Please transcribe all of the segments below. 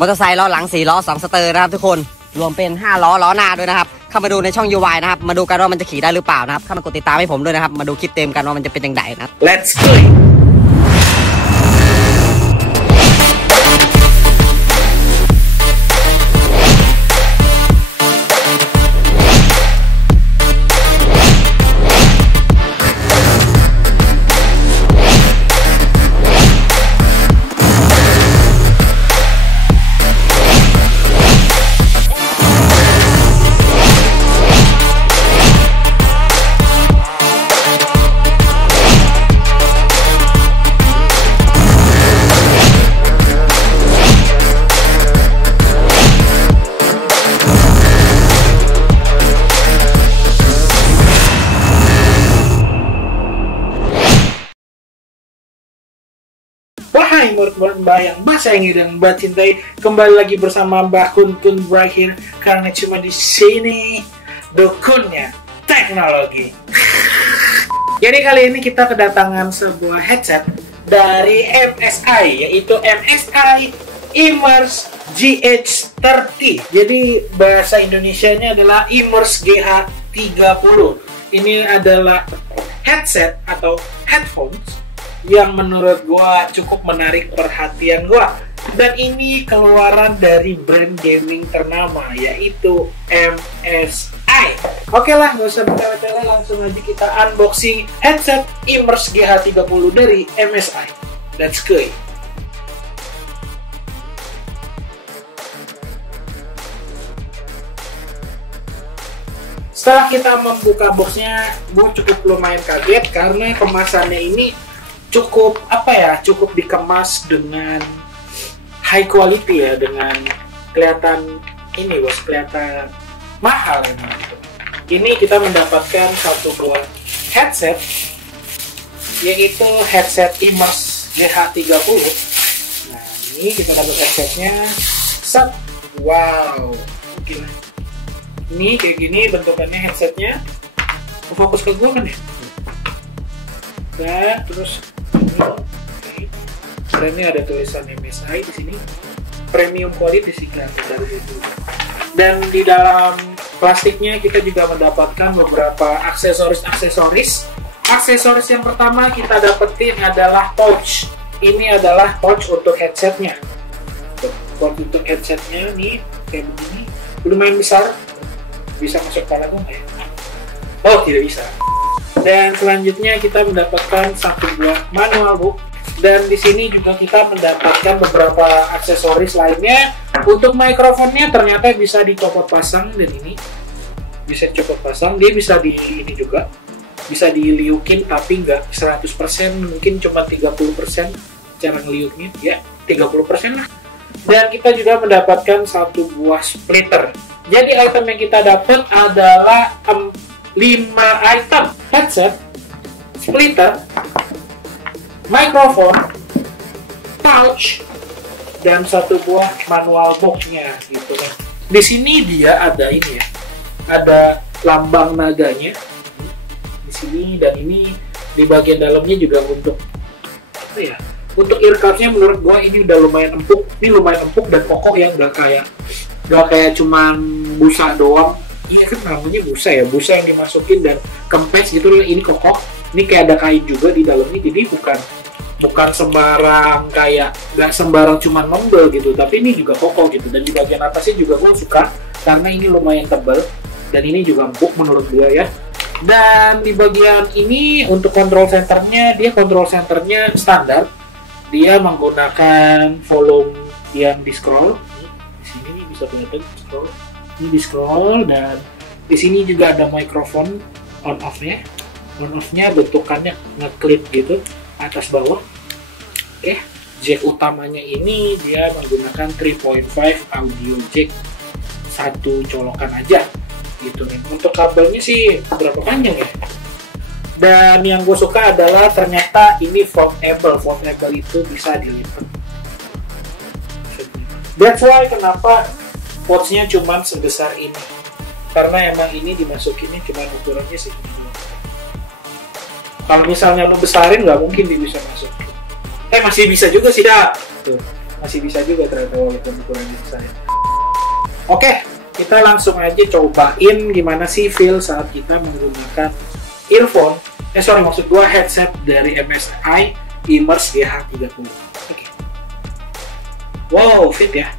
มอเตอร์ไซค์ล้อหลัง4ล้อ2สเตอร์นะครับทุกคนรวมเป็น5ล้อหน้าด้วยนะครับเข้ามาดูในช่อง UI นะครับมาดูกันว่ามันจะขี่ได้หรือเปล่านะครับเข้ามากดติดตามให้ผมด้วยนะครับมาดูคลิปเต็มกันว่ามันจะเป็นยังไงนะครับ Let's go Wahai Mbak yang Mbak sayangi dan Mbak cintai, kembali lagi bersama Mbak Kun Berakhir karena cuma di sini dukunnya teknologi. Jadi kali ini kita kedatangan sebuah headset dari MSI, yaitu MSI Immerse GH30. Jadi bahasa Indonesianya adalah Immerse GH30. Ini adalah headset atau headphones yang menurut gua cukup menarik perhatian gua, dan ini keluaran dari brand gaming ternama yaitu MSI. Oke lah, gak usah bertele-tele, langsung aja kita unboxing headset Immerse GH30 dari MSI. Let's go. Setelah kita membuka boxnya, gua cukup lumayan kaget karena kemasannya ini cukup cukup dikemas dengan high quality ya, dengan kelihatan kelihatan mahal ya. Ini kita mendapatkan satu buah headset, yaitu headset Immerse GH30. Nah, ini kita dapat headsetnya. Set, wow, gila. Ini kayak gini bentukannya headsetnya. Fokus ke gua kan ya? Nah, terus ini ada tulisan MSI di sini, premium quality sih dari itu. Dan di dalam plastiknya kita juga mendapatkan beberapa aksesoris. Aksesoris yang pertama kita dapetin adalah pouch. Ini adalah pouch untuk headsetnya. Pouch untuk headsetnya nih kayak begini, lumayan besar. Bisa masuk kepala gua nggak ya? Oh, tidak bisa. Dan selanjutnya kita mendapatkan satu buah manual book, dan di sini juga kita mendapatkan beberapa aksesoris lainnya. Untuk mikrofonnya ternyata bisa dicopot pasang, dan ini bisa dicopot pasang. Dia bisa ini juga bisa diliukin, tapi nggak 100%, mungkin cuma 30% cara ngeliuknya ya, 30% lah. Dan kita juga mendapatkan satu buah splitter. Jadi item yang kita dapat adalah 5 item: headset, splitter, mikrofon, pouch, dan satu buah manual box-nya gitu kan. Di sini dia ada ini ya, ada lambang naganya di sini, dan ini di bagian dalamnya juga untuk untuk ear cups-nya menurut gua ini udah lumayan empuk. Ini lumayan empuk dan kokoh ya, udah kayak cuman busa doang. Iya kan namanya busa ya, busa yang dimasukin dan kempes gitu loh. Ini kokoh, ini kayak ada kain juga di dalamnya, jadi bukan sembarang, nggak sembarang cuma membel gitu, tapi ini juga kokoh gitu. Dan di bagian atasnya juga gue suka karena ini lumayan tebal, dan ini juga empuk menurut gue ya. Dan di bagian ini untuk kontrol centernya, dia kontrol centernya standar, dia menggunakan volume yang di scroll. Di sini bisa kelihatan scroll. Ini di scroll, dan di sini juga ada mikrofon on off-nya. On off-nya bentukannya ngeklip gitu atas bawah. Oke, jack utamanya ini dia menggunakan 3.5 audio jack, satu colokan aja gitu nih. Untuk kabelnya sih berapa panjang ya? Dan yang gue suka adalah ternyata ini foldable. Foldable itu bisa dilipat. That's why kenapa pouch-nya cuma sebesar ini, karena emang ini dimasukinnya cuma ukurannya segini. Kalau misalnya lo besarin nggak mungkin dia bisa masuk. Masih bisa juga sih dah. Tuh. masih bisa juga ternyata walaupun ukurannya besar ya. Oke, kita langsung aja cobain gimana sih feel saat kita menggunakan earphone, maksud gua headset dari MSI Immerse GH30. Oke. Wow, fit ya.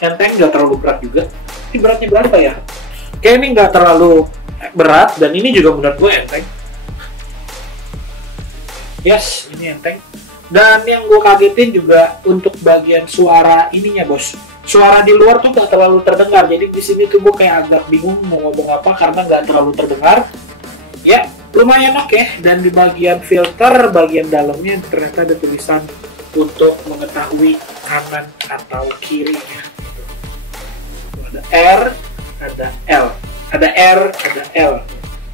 Enteng, nggak terlalu berat juga. Ini beratnya berapa ya? Kayak ini nggak terlalu berat, dan ini juga menurut gue enteng. Yes, ini enteng. Dan yang gue kagetin juga untuk bagian suara ininya, bos. Suara di luar tuh nggak terlalu terdengar. Jadi di sini tuh gue kayak agak bingung mau ngomong apa karena nggak terlalu terdengar. Ya, lumayan oke. Dan di bagian filter, bagian dalamnya ternyata ada tulisan untuk mengetahui kanan atau kirinya. Ada R, ada L, ada R, ada L.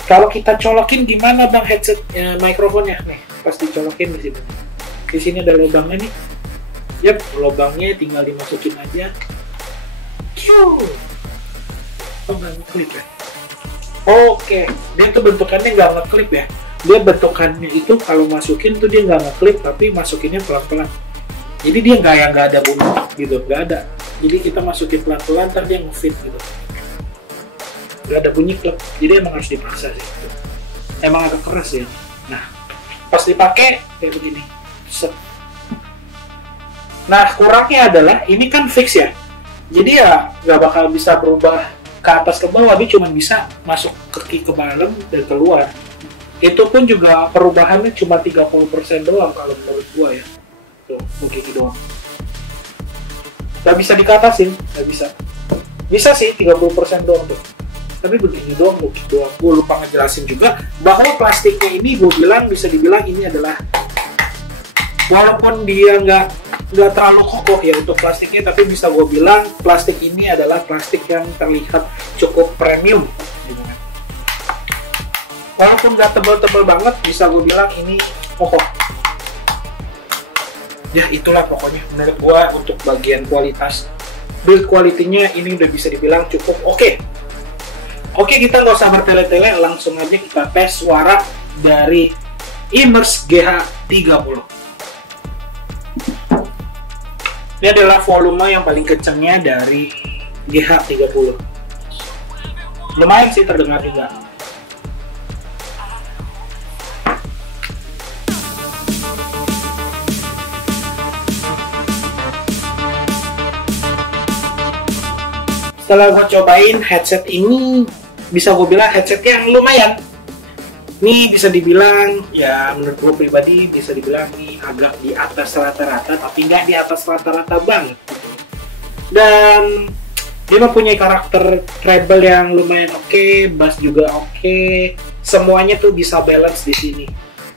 Kalau kita colokin gimana bang headset mikrofonnya? Nih, pasti colokin di sini. Di sini ada lubangnya nih. Yap, lubangnya tinggal dimasukin aja. Oh, nggak ngeklip ya? Oke, dia tuh bentukannya nggak ngeklip ya. Dia bentukannya itu kalau masukin tuh dia nggak ngeklip, tapi masukinnya pelan-pelan. Jadi dia nggak ada bunyi gitu, nggak ada. Jadi kita masukin pelan-pelan, ntar dia nge-fit gitu. Gak ada bunyi klep, jadi emang harus dipaksa sih. Emang agak keras ya. Nah, pas dipakai kayak begini. Set. Nah, kurangnya adalah ini kan fix ya. Jadi ya nggak bakal bisa berubah ke atas ke bawah, dia cuma bisa masuk ke dalam dan keluar. Itu pun juga perubahannya cuma 30% doang kalau menurut gua ya. Tuh, begini doang. Gak bisa dikatasin, gak bisa. Bisa sih 30% doang tuh. Tapi begini doang, gue lupa ngejelasin juga bahwa plastiknya ini gue bilang bisa dibilang ini adalah, walaupun dia nggak terlalu kokoh ya untuk plastiknya, tapi bisa gue bilang plastik ini adalah plastik yang terlihat cukup premium. Walaupun nggak tebal-tebal banget, bisa gue bilang ini kokoh. Ya itulah pokoknya menurut gua untuk bagian kualitas build quality-nya ini udah bisa dibilang cukup oke. Oke, kita nggak usah bertele-tele, langsung aja kita tes suara dari Immerse GH30. Ini adalah volume yang paling kencangnya dari GH30. Lumayan sih terdengar juga. Setelah gue cobain headset ini, bisa gue bilang headset yang lumayan. Ini bisa dibilang, ya menurut gue pribadi bisa dibilang ini agak di atas rata-rata, tapi nggak di atas rata-rata banget. Dan dia mempunyai karakter treble yang lumayan oke, bass juga oke. Semuanya tuh bisa balance di sini.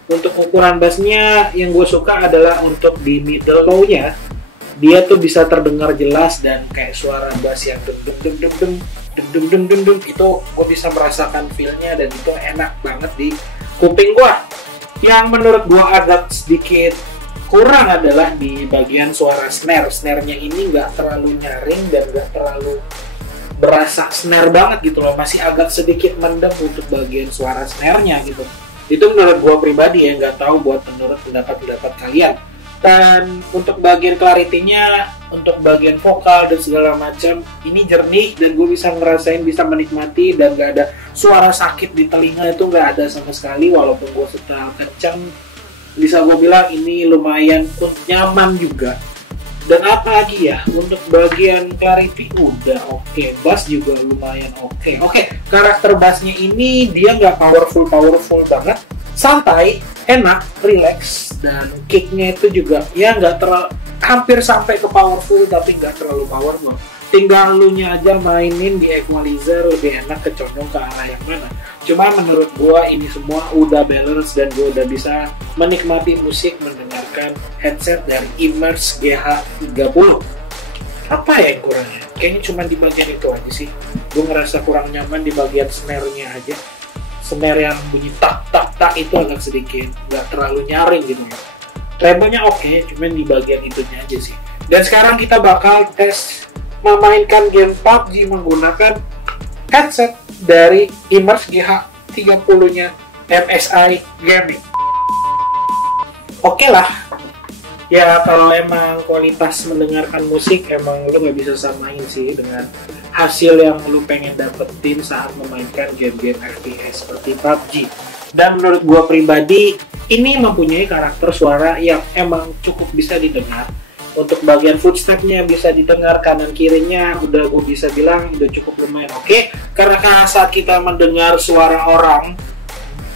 Untuk ukuran bassnya yang gue suka adalah untuk di middle low-nya. Dia tuh bisa terdengar jelas dan kayak suara bass yang dem itu gue bisa merasakan feel-nya dan itu enak banget di kuping gue. Yang menurut gue agak sedikit kurang adalah di bagian suara snare-nya ini nggak terlalu nyaring dan nggak terlalu berasa snare banget gitu loh, masih agak sedikit mendem untuk bagian suara snare-nya gitu. Itu menurut gue pribadi ya, nggak tahu buat menurut pendapat kalian. Dan untuk bagian clarity-nya, untuk bagian vokal dan segala macam, ini jernih dan gue bisa ngerasain, bisa menikmati dan gak ada suara sakit di telinga, itu gak ada sama sekali. Walaupun gue setel kencang, bisa gue bilang ini lumayan nyaman juga. Dan apa lagi ya, untuk bagian clarity udah oke, bass juga lumayan oke. Karakter bassnya ini dia gak powerful banget, santai, enak, relax, dan kicknya itu juga ya nggak terlalu, hampir sampai ke powerful tapi nggak terlalu powerful. Tinggal lu nya aja mainin di equalizer lebih enak kecondong ke arah yang mana. Cuma menurut gua ini semua udah balance dan gua udah bisa menikmati musik mendengarkan headset dari Immerse GH30. Apa ya yang kurangnya? Kayaknya cuma di bagian itu aja sih. Gua ngerasa kurang nyaman di bagian snare-nya aja. Snare yang bunyi tak itu agak sedikit nggak terlalu nyaring gitu ya. Treble-nya oke, cuman di bagian itunya aja sih. Dan sekarang kita bakal tes memainkan game PUBG menggunakan headset dari Immerse GH30-nya MSI Gaming. Oke lah, Ya kalau emang kualitas mendengarkan musik emang lu nggak bisa samain sih dengan hasil yang lu pengen dapetin saat memainkan game-game FPS seperti PUBG. Dan menurut gua pribadi ini mempunyai karakter suara yang emang cukup bisa didengar. Untuk bagian footstepnya bisa didengar, kanan kirinya udah gue bisa bilang udah cukup lumayan oke. Karena saat kita mendengar suara orang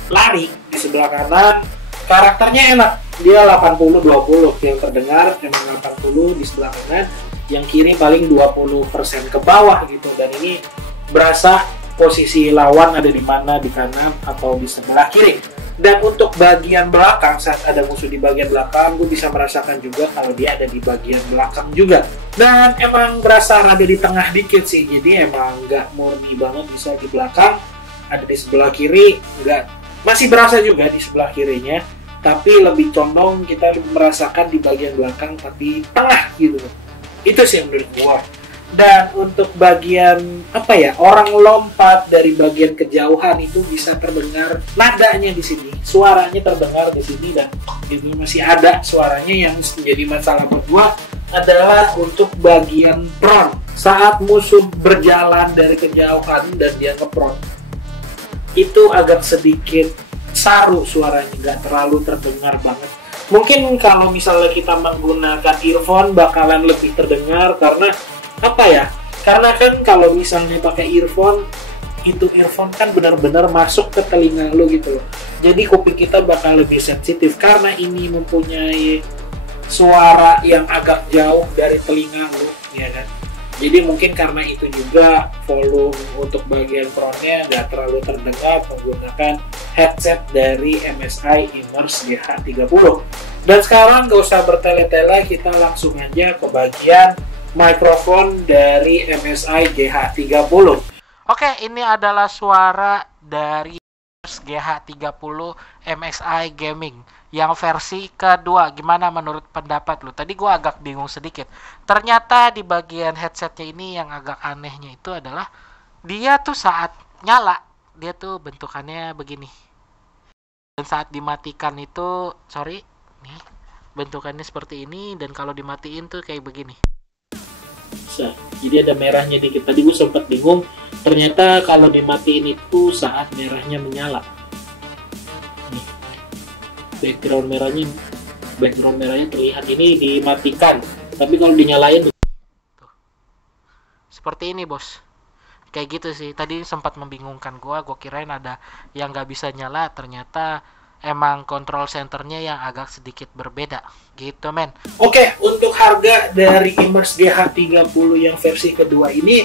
lari di sebelah kanan, karakternya enak, dia 80-20 yang terdengar emang 80 di sebelah kanan, yang kiri paling 20% ke bawah gitu. Dan ini berasa posisi lawan ada di mana, di kanan atau di sebelah kiri. Dan untuk bagian belakang, saat ada musuh di bagian belakang, gue bisa merasakan juga kalau dia ada di bagian belakang juga. Dan emang berasa rada di tengah dikit sih, jadi emang nggak murni banget bisa di belakang. Ada di sebelah kiri, nggak, masih berasa juga di sebelah kirinya, tapi lebih condong kita merasakan di bagian belakang tapi tengah gitu. Itu sih menurut gua. Dan untuk bagian apa ya, orang lompat dari bagian kejauhan itu bisa terdengar nadanya di sini, suaranya terdengar di sini, dan itu masih ada suaranya. Yang menjadi masalah buat gua adalah untuk bagian prone. Saat musuh berjalan dari kejauhan dan dia nge-prone, itu agak sedikit saru suaranya, nggak terlalu terdengar banget. Mungkin kalau misalnya kita menggunakan earphone bakalan lebih terdengar, karena apa ya? Karena kan kalau misalnya pakai earphone, itu earphone kan benar-benar masuk ke telinga lu gitu loh. Jadi kuping kita bakal lebih sensitif karena ini mempunyai suara yang agak jauh dari telinga lu, ya kan? Jadi mungkin karena itu juga volume untuk bagian front-nya nggak terlalu terdengar menggunakan headset dari MSI Immerse GH30. Dan sekarang nggak usah bertele-tele, kita langsung aja ke bagian mikrofon dari MSI GH30. Oke, ini adalah suara dari GH30 MSI Gaming yang versi kedua. Gimana menurut pendapat lu? Tadi gua agak bingung sedikit. Ternyata di bagian headsetnya ini yang agak anehnya itu adalah dia tuh saat nyala, dia tuh bentukannya begini. Dan saat dimatikan itu, nih, bentukannya seperti ini, dan kalau dimatiin tuh kayak begini. Jadi ada merahnya dikit. Tadi gue sempat bingung, ternyata kalau dimatiin itu saat merahnya menyala. Nih, background merahnya terlihat. Ini dimatikan, tapi kalau dinyalain tuh, seperti ini bos. Kayak gitu sih. Tadi sempat membingungkan gue kirain ada yang nggak bisa nyala, ternyata emang control centernya yang agak sedikit berbeda gitu men. Oke, untuk harga dari Immerse GH30 yang versi kedua ini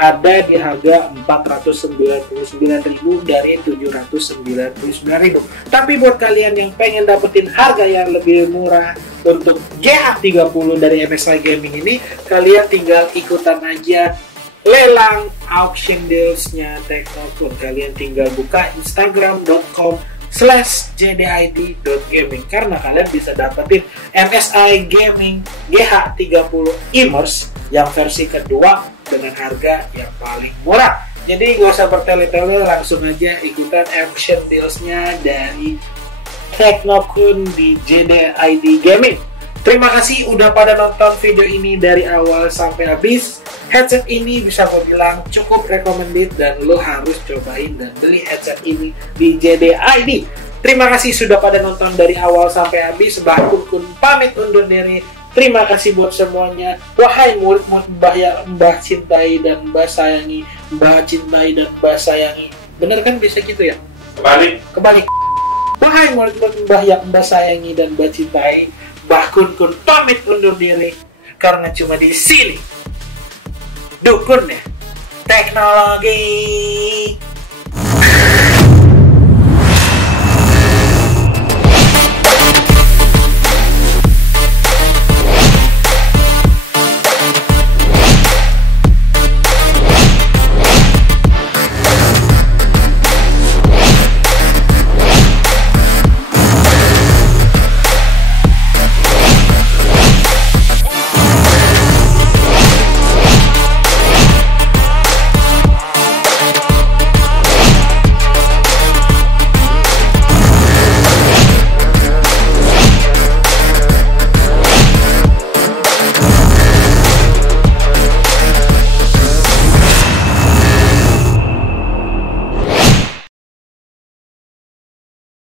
ada di harga 499.000 dari 799.000. Tapi buat kalian yang pengen dapetin harga yang lebih murah untuk GH30 dari MSI Gaming ini, kalian tinggal ikutan aja lelang auction deals-nya Teknokun. Kalian tinggal buka instagram.com/jdid.gaming karena kalian bisa dapetin MSI Gaming GH30 Immerse yang versi kedua dengan harga yang paling murah. Jadi gak usah bertele-tele, langsung aja ikutan auction deals-nya dari Teknokun di JDID Gaming. Terima kasih udah pada nonton video ini dari awal sampai habis. Headset ini bisa gue bilang cukup recommended dan lo harus cobain dan beli headset ini di JDID. Terima kasih sudah pada nonton dari awal sampai habis. Mbah Kun pamit undur diri. Terima kasih buat semuanya. Wahai murid-murid Mbah cintai dan Mbah sayangi, Mbah cintai dan Mbah sayangi. Bener kan bisa gitu ya? Kebalik. Wahai murid-murid Mbah sayangi dan Mbah cintai, Mbah Kun pamit undur diri karena cuma di sini dukunnya teknologi.